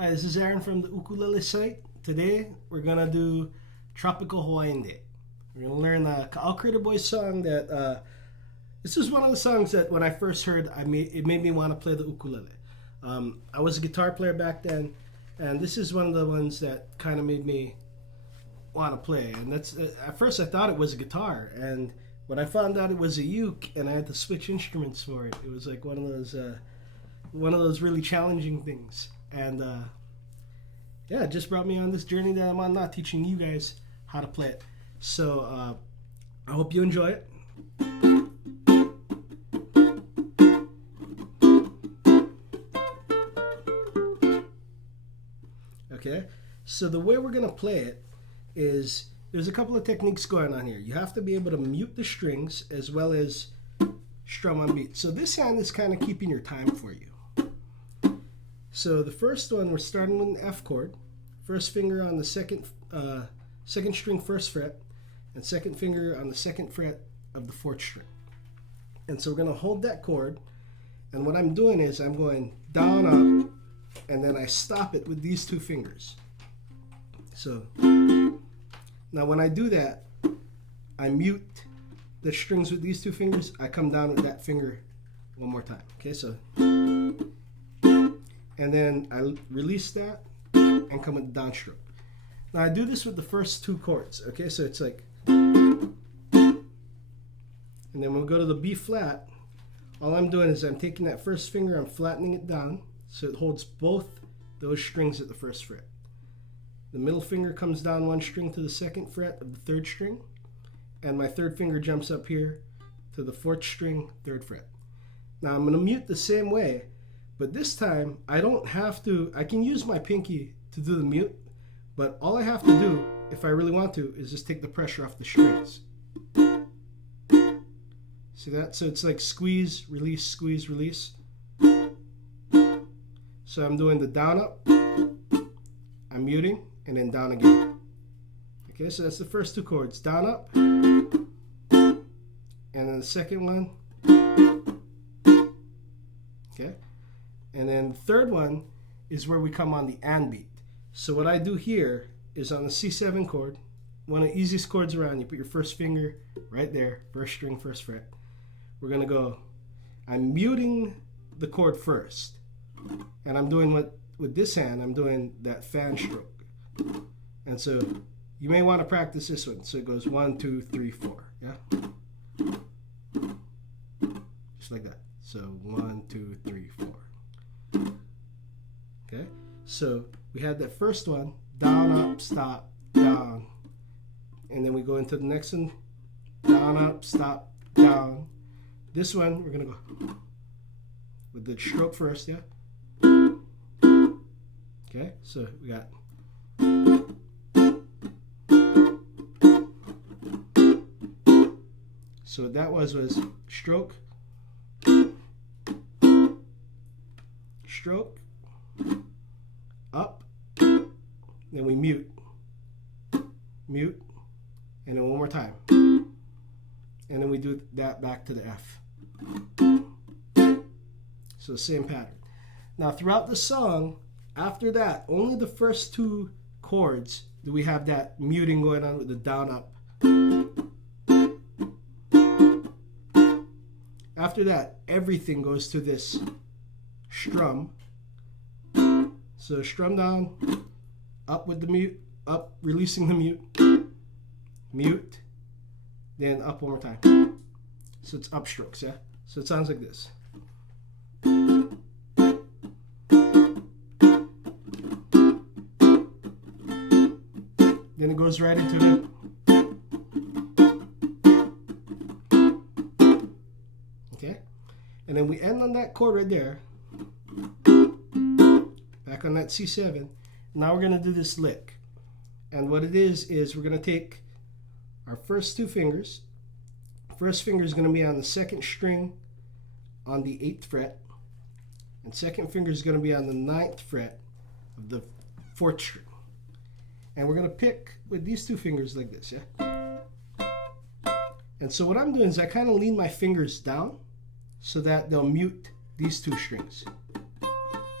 Hi, this is Aaron from the Ukulele Site. Today we're gonna do Tropical Hawaiian Day. We're gonna learn a Ka'au Critter Boy song that this is one of the songs that when I first heard, it made me want to play the ukulele. I was a guitar player back then, and this is one of the ones that kind of made me want to play. And that's at first I thought it was a guitar, and when I found out it was a uke, and I had to switch instruments for it, it was like one of those really challenging things. And yeah, it just brought me on this journey that I'm on now, teaching you guys how to play it. So I hope you enjoy it. Okay, so the way we're gonna play it is there's a couple of techniques going on here. You have to be able to mute the strings as well as strum on beat. So this hand is kind of keeping your time for you. So the first one, we're starting with an F chord. First finger on the second string, first fret, and second finger on the second fret of the fourth string. And so we're going to hold that chord. And what I'm doing is I'm going down, up, and then I stop it with these two fingers. So now when I do that, I mute the strings with these two fingers. I come down with that finger one more time. Okay, so. And then I release that and come with the downstroke. Now I do this with the first two chords, okay? So it's like, and then when we go to the B flat, all I'm doing is I'm taking that first finger, I'm flattening it down so it holds both those strings at the first fret. The middle finger comes down one string to the second fret of the third string, and my third finger jumps up here to the fourth string, third fret. Now I'm gonna mute the same way, but this time, I don't have to, I can use my pinky to do the mute, but all I have to do, if I really want to, is just take the pressure off the strings. See that? So it's like squeeze, release, So I'm doing the down, up, I'm muting, and then down again. Okay, so that's the first two chords, down, up, and then the second one, okay? And then the third one is where we come on the and beat. So what I do here is on the C7 chord, one of the easiest chords around, you put your first finger right there, first string, first fret. We're gonna go, I'm muting the chord first. And I'm doing with this hand, I'm doing that fan stroke. And so you may want to practice this one. So it goes 1, 2, 3, 4, yeah? Just like that. So 1, 2, 3, 4. Okay, so we had that first one, down, up, stop, down, and then we go into the next one, down, up, stop, down. This one we're gonna go with the stroke first, yeah. Okay, so we got so what that was stroke, stroke, up, then we mute, and then one more time, and then we do that back to the F. So same pattern. Now throughout the song, after that, only the first two chords do we have that muting going on with the down, up. After that, everything goes to this strum. So strum down, up with the mute, up, releasing the mute, then up one more time. So it's upstrokes, yeah? So it sounds like this. Then it goes right into the, okay? And then we end on that chord right there. Back on that C7. Now we're going to do this lick. And what it is we're going to take our first two fingers. First finger is going to be on the second string on the 8th fret. And second finger is going to be on the 9th fret of the 4th string. And we're going to pick with these two fingers like this, yeah? And so what I'm doing is I kind of lean my fingers down so that they'll mute these two strings.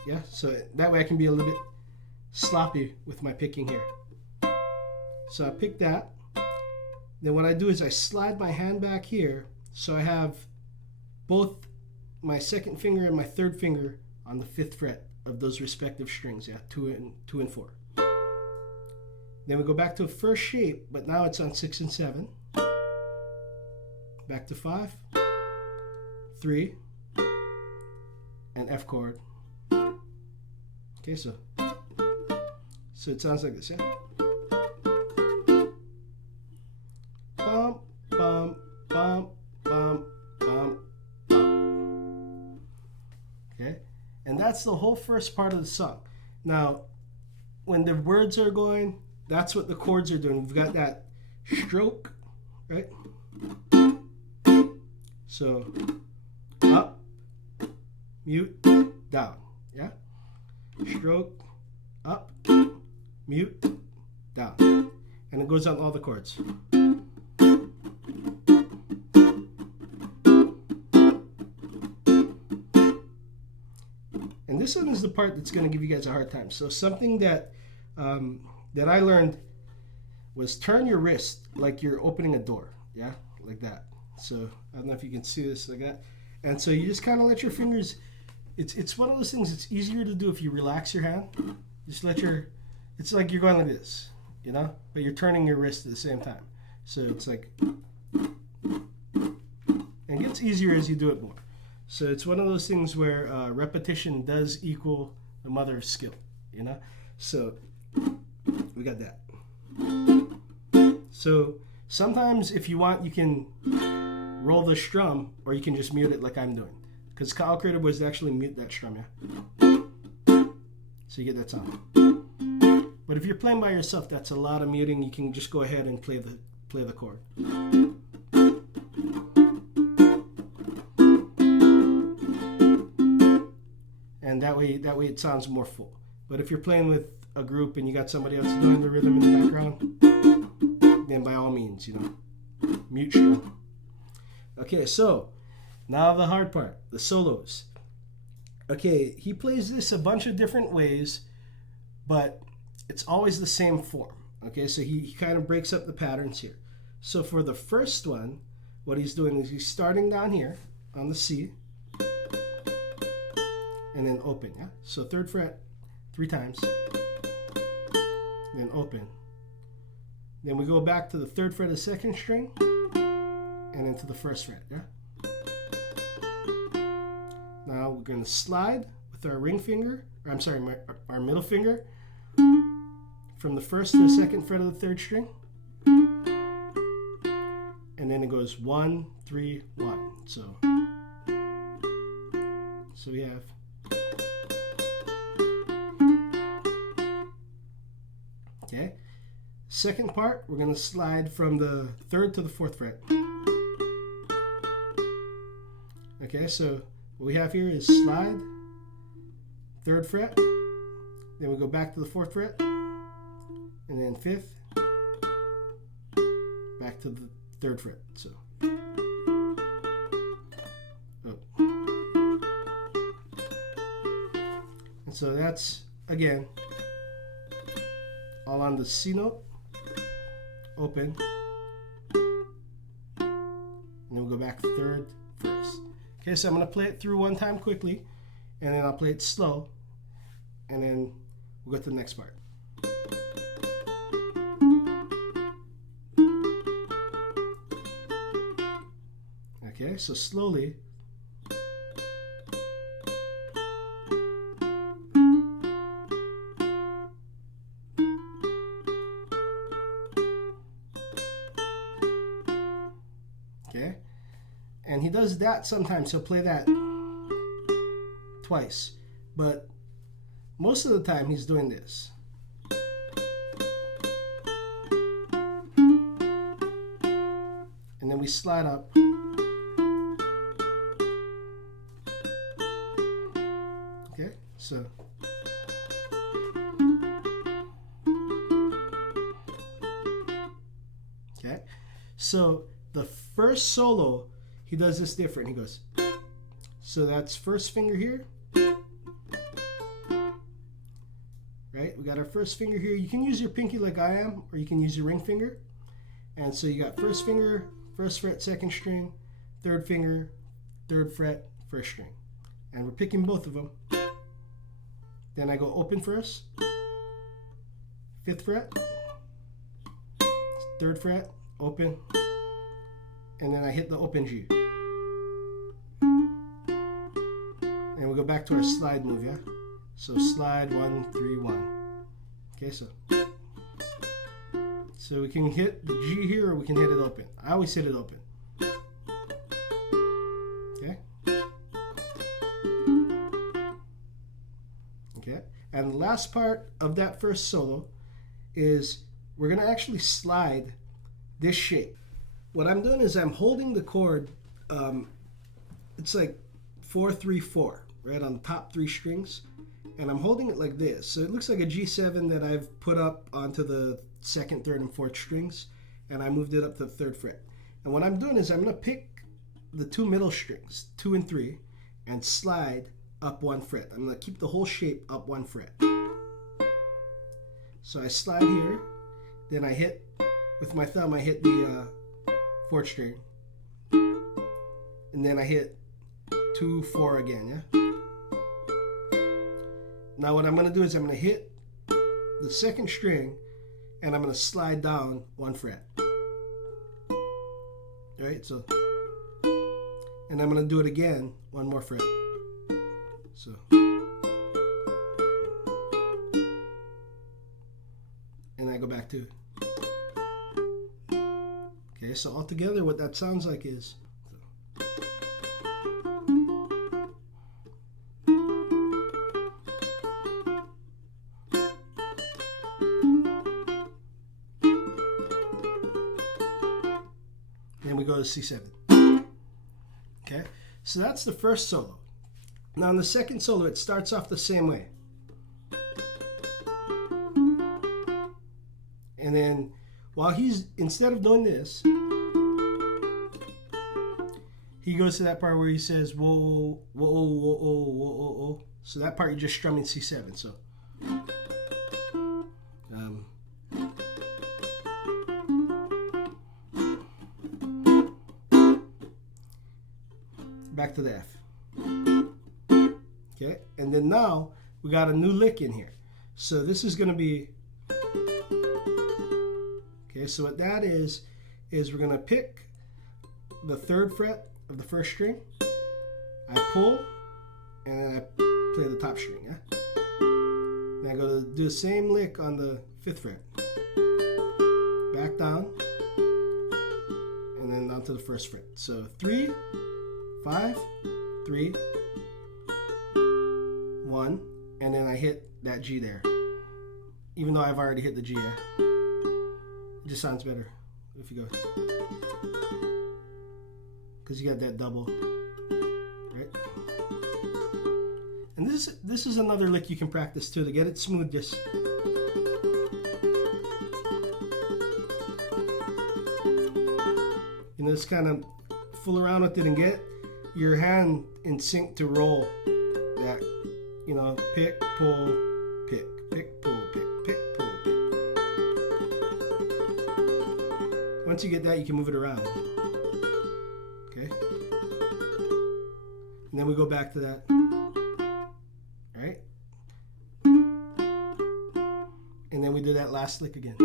Yeah, so that way I can be a little bit sloppy with my picking here. So I pick that. Then what I do is I slide my hand back here so I have both my second finger and my third finger on the 5th fret of those respective strings. Yeah, 2 and 4. Then we go back to a first shape, but now it's on 6 and 7. Back to 5, 3, and F chord. Okay, so it sounds like this, yeah? Bum, bum, bum, bum, bum, bum. Okay, and that's the whole first part of the song. Now, when the words are going, that's what the chords are doing. We've got that stroke, right? So, up, mute, down, yeah? Stroke, up, mute, down. And it goes on all the chords. And this one is the part that's going to give you guys a hard time. So something that that I learned was turn your wrist like you're opening a door, yeah? Like that. So I don't know if you can see this like that. And so you just kind of let your fingers, it's one of those things it's easier to do if you relax your hand. Just let your, it's like you're going like this, you know, but you're turning your wrist at the same time. So it's like, and it gets easier as you do it more. So it's one of those things where repetition does equal the mother of skill, you know. So we got that. So sometimes if you want, you can roll the strum, or you can just mute it like I'm doing. Because Kyle Creator was actually mute that strum, yeah. So you get that sound. But if you're playing by yourself, that's a lot of muting. You can just go ahead and play the chord. And that way it sounds more full. But if you're playing with a group and you got somebody else doing the rhythm in the background, then by all means, you know, mute strum. Okay, so now the hard part, the solos. Okay, he plays this a bunch of different ways, but it's always the same form. Okay, so he kind of breaks up the patterns here. So for the first one, what he's doing is he's starting down here on the C, and then open, yeah? So 3rd fret 3 times, then open. Then we go back to the 3rd fret of 2nd string, and into the 1st fret, yeah? Now we're going to slide with our ring finger, or I'm sorry, our middle finger, from the 1st to the 2nd fret of the 3rd string, and then it goes 1, 3, 1. So we have. Okay. Second part, we're going to slide from the 3rd to the 4th fret. Okay, so what we have here is slide, 3rd fret, then we go back to the 4th fret, and then 5th, back to the 3rd fret. So, and so that's, again, all on the C note, open, and then we'll go back 3rd, 1st. Okay, so I'm going to play it through one time quickly, and then I'll play it slow, and then we'll go to the next part. Okay, so slowly. Okay, and he does that sometimes. He'll play that twice, but most of the time he's doing this. And then we slide up. Okay, so. Okay, so the first solo, he does this different. He goes, so that's 1st finger here, right? We got our first finger here. You can use your pinky like I am, or you can use your ring finger. And so you got first finger, first fret, second string, third finger, third fret, first string. And we're picking both of them. Then I go open first, fifth fret, third fret, open, and then I hit the open G. And we go back to our slide move, yeah? So slide 1, 3, 1. Okay, so we can hit the G here or we can hit it open. I always hit it open. Okay? Okay. And the last part of that first solo is we're going to actually slide this shape. What I'm doing is I'm holding the chord, it's like 4, 3, 4, right on the top 3 strings. And I'm holding it like this. So it looks like a G7 that I've put up onto the 2nd, 3rd, and 4th strings. And I moved it up to the 3rd fret. And what I'm doing is I'm going to pick the 2 middle strings, 2 and 3, and slide up 1 fret. I'm going to keep the whole shape up 1 fret. So I slide here. Then I hit, with my thumb, I hit the 4th string. And then I hit 2, 4 again, yeah? Now what I'm going to do is I'm going to hit the 2nd string and I'm going to slide down 1 fret. Alright, so, and I'm going to do it again, 1 more fret. So, and I go back to it. Okay, so altogether what that sounds like is, then we go to C7. Okay, so that's the first solo. Now in the second solo, it starts off the same way. And then while he's, instead of doing this, he goes to that part where he says, whoa, whoa, whoa, whoa, whoa, whoa, whoa. So that part you're just strumming C7. So back to the F. Okay, and then now we got a new lick in here. So this is going to be, okay, so what that is we're going to pick the 3rd fret of the 1st string, I pull, and then I play the top string, yeah? Then I go to do the same lick on the 5th fret. Back down, and then down to the 1st fret. So 3, 5, 3, 1, and then I hit that G there. Even though I've already hit the G, yeah? It just sounds better if you go. Because you got that double, right? And this is another lick you can practice too to get it smooth. Just you know, just kind of fool around with it and get your hand in sync to roll that. You know, pick, pull, pick, pick, pull, pick, pick, pull, pick. Once you get that, you can move it around. Okay? And then we go back to that. Alright? And then we do that last lick again.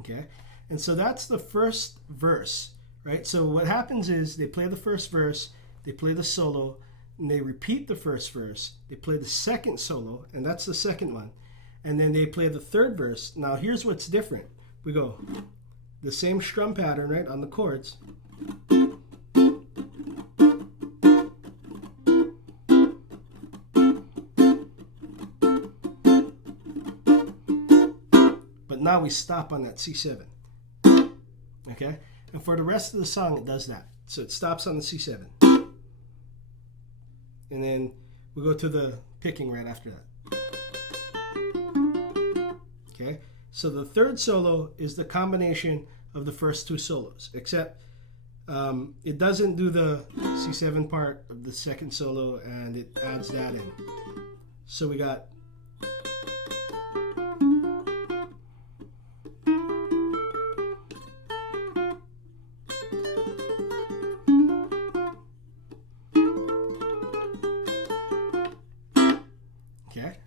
Okay? And so that's the first verse, right? So what happens is they play the first verse, they play the solo, and they repeat the first verse. They play the second solo, and that's the second one. And then they play the 3rd verse. Now here's what's different. We go the same strum pattern, right, on the chords. But now we stop on that C7. Okay? And for the rest of the song, it does that. So it stops on the C7. And then we go to the picking right after that. Okay, so the 3rd solo is the combination of the first 2 solos, except It doesn't do the C7 part of the second solo, and it adds that in. So we got okay,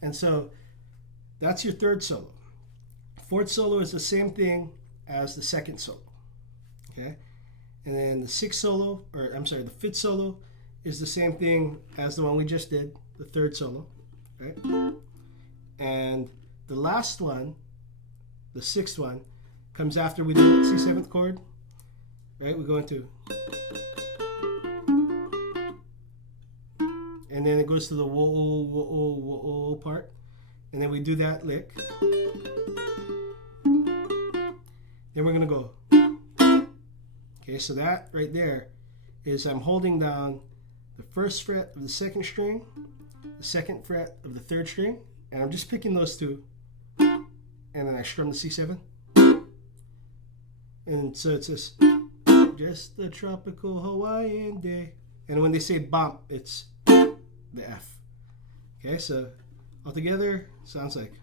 and so that's your third solo. Fourth solo is the same thing as the second solo. Okay, and then the sixth solo, or I'm sorry, the fifth solo is the same thing as the one we just did, the third solo, right? And the last one, the sixth one, comes after we do the C7th chord, right? We go into, and then it goes to the whoa, whoa, whoa, whoa part, and then we do that lick. Then we're gonna go. Okay, so that right there is I'm holding down the first fret of the second string, the second fret of the third string, and I'm just picking those two, and then I strum the C7. And so it says, just a tropical Hawaiian day. And when they say bump, it's the F. Okay, so altogether, sounds like.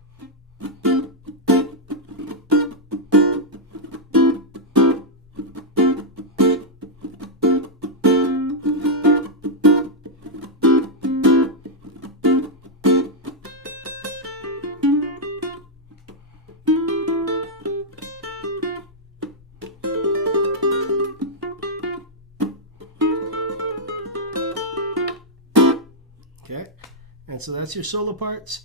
Okay, and so that's your solo parts.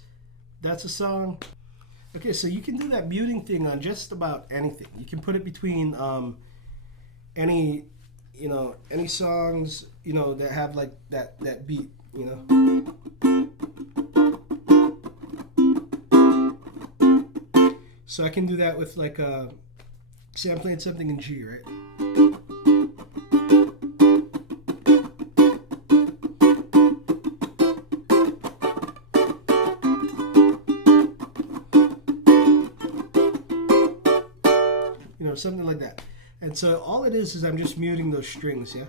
That's a song. Okay, so you can do that muting thing on just about anything. You can put it between any songs, that have like that beat, So I can do that with like say I'm playing something in G, right? Something like that. And so all it is I'm just muting those strings, yeah?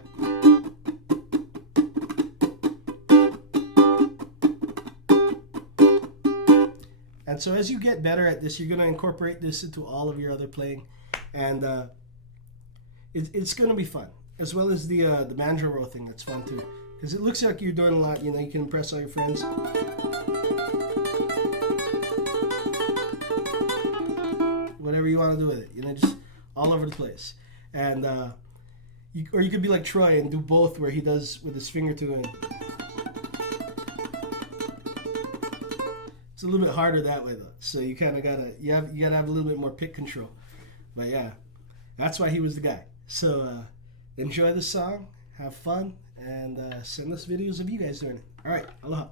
And so as you get better at this, you're going to incorporate this into all of your other playing, and it's going to be fun, as well as the banjo roll thing. That's fun too, because it looks like you're doing a lot. You can impress all your friends. Whatever you want to do with it, just all over the place. And or you could be like Troy and do both, where he does with his finger too. And it's a little bit harder that way though. So you kind of gotta have a little bit more pick control. But yeah, that's why he was the guy. So enjoy the song, have fun, and send us videos of you guys doing it. All right, aloha.